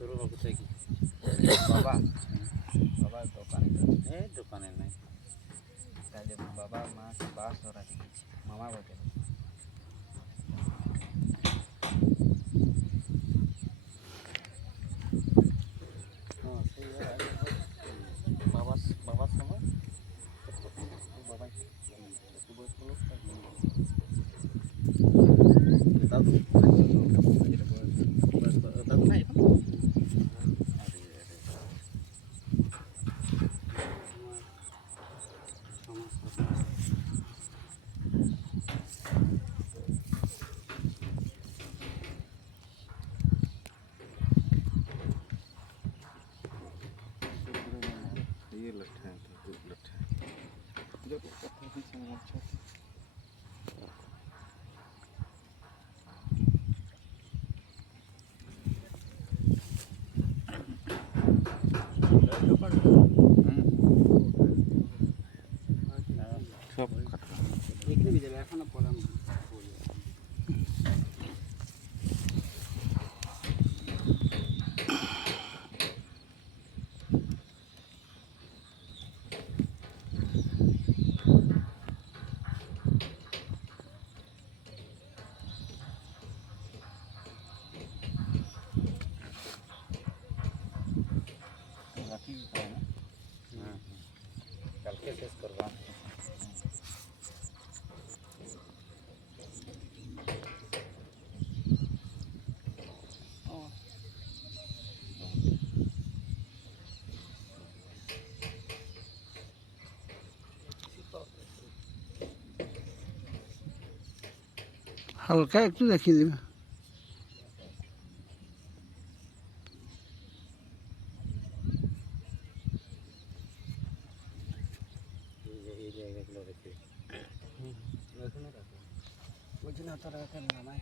তোর বাবা কোথায় কি? বাবা বাবার দোকানে গেছে। দোকানে নাই। তাহলে বাবা মা বাস ধরাতে গেছে মামা বটে। হ্যাঁ সেই বাবার বাবার সময় বাবাই একটু বয়স্ক লোক দাদু দাদু নাই এখন। ये लट्ठा है तो लट्ठा जो पत्थर भी समझ चाहते सब खतरा देखने भी जाए এখন পড়া রাখি পায় না। কালকে শেষ করবা। হালকা একটু দেখিয়ে দেবে। এই জায়গাগুলো রেখে ওইখানে রাখো ওইখানে তো রাখেন না